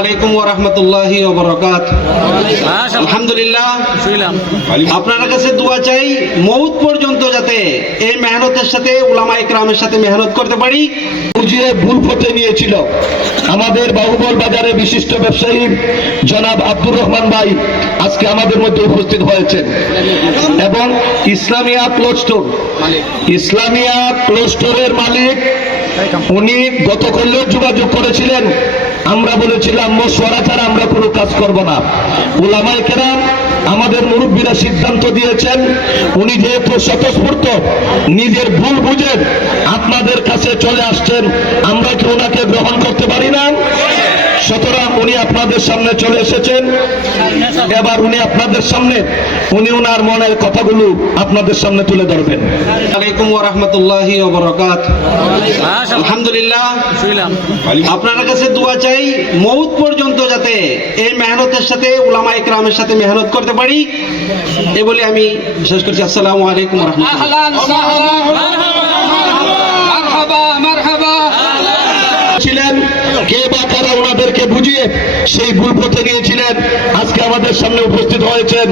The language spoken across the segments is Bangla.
আলাইকুম ওয়া রাহমাতুল্লাহি ওয়া বারাকাতুহু। আলহামদুলিল্লাহ, আপনার কাছে দোয়া চাই মওত পর্যন্ত যাতে এই মেহনতের সাথে উলামায়ে কেরামের সাথে মেহনত করতে পারি। বুঝিয়ে ভুল পথে নিয়েছিল আমাদের বাহুবল বাজারে বিশিষ্ট ব্যবসায়ী জনাব আব্দুর রহমান ভাই আজকে আমাদের মধ্যে উপস্থিত হয়েছেন এবং ইসলামিয়া ক্লোথ স্টোরের মালিক উনি গতকালও যোগাযোগ করেছিলেন। আমরা বলেছিলাম মশওয়ারা ছাড়া আমরা কোনো কাজ করব না। উলামায়ে কেরাম আমাদের মুরব্বীরা সিদ্ধান্ত দিয়েছেন, উনি যেহেতু স্বতঃস্ফূর্ত নিজের ভুল বুঝেন আপনাদের কাছে চলে আসছেন, আমরা কি ওনাকে গ্রহণ করতে পারি না? সুতরাং উনি আপনাদের সামনে চলে এসেছেন। এবার উনি আপনাদের সামনে ওনার মনের কথাগুলো আপনাদের সামনে তুলে ধরবেন। আলাইকুম ওয়া রাহমাতুল্লাহি ওয়া বারাকাতুহু। আলহামদুলিল্লাহ, আপনার কাছে দোয়া চাই মওত পর্যন্ত যাতে এই মেহনতের সাথে উলামায়ে কেরামের সাথে মেহনত করতে পারি। এই বলে আমি শেষ করছি। আসসালামু আলাইকুম ওয়া রাহমাতুল্লাহ। ছিলেন কে বা কারা ওনাদেরকে বুঝিয়ে সেই ভুল পথে নিয়েছিলেন, আজকে আমাদের সামনে উপস্থিত হয়েছেন।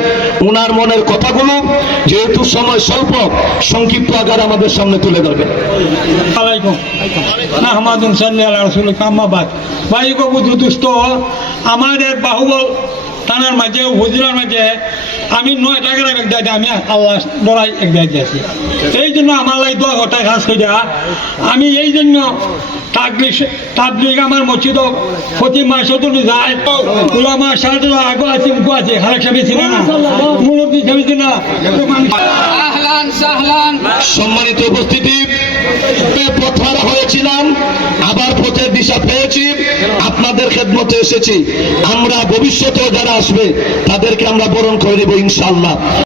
ওনার মনের কথাগুলো যেহেতু সময় স্বল্প, সংক্ষিপ্ত আকারে আমাদের সামনে তুলে ধরবেন। আমাদের বাহুবল থানার মাঝে উপজেলার মাঝে আমি 9 টাকার এক দায়িত্ব আমি আল্লাহ বলাই এক দায়িত্ব আছি। এই জন্য আমার লাগে 10 ঘন্টা কাজ করে আমি এই জন্য তাবলিগ আমার মসজিদ প্রতি মাসে তো যায় উলামা সাথে আগো আছে উগো আছে হারেক সামনে ছিল না মুরব্বী সামনে ছিল না। সম্মানিত উপস্থিতি, পথহারা হয়েছিলাম, আবার পথের দিশা পেয়েছি, আপনাদের খেদমতে এসেছি। আমরা ভবিষ্যতেও যারা আসবে তাদেরকে আমরা বরণ করে নেব ইনশাআল্লাহ।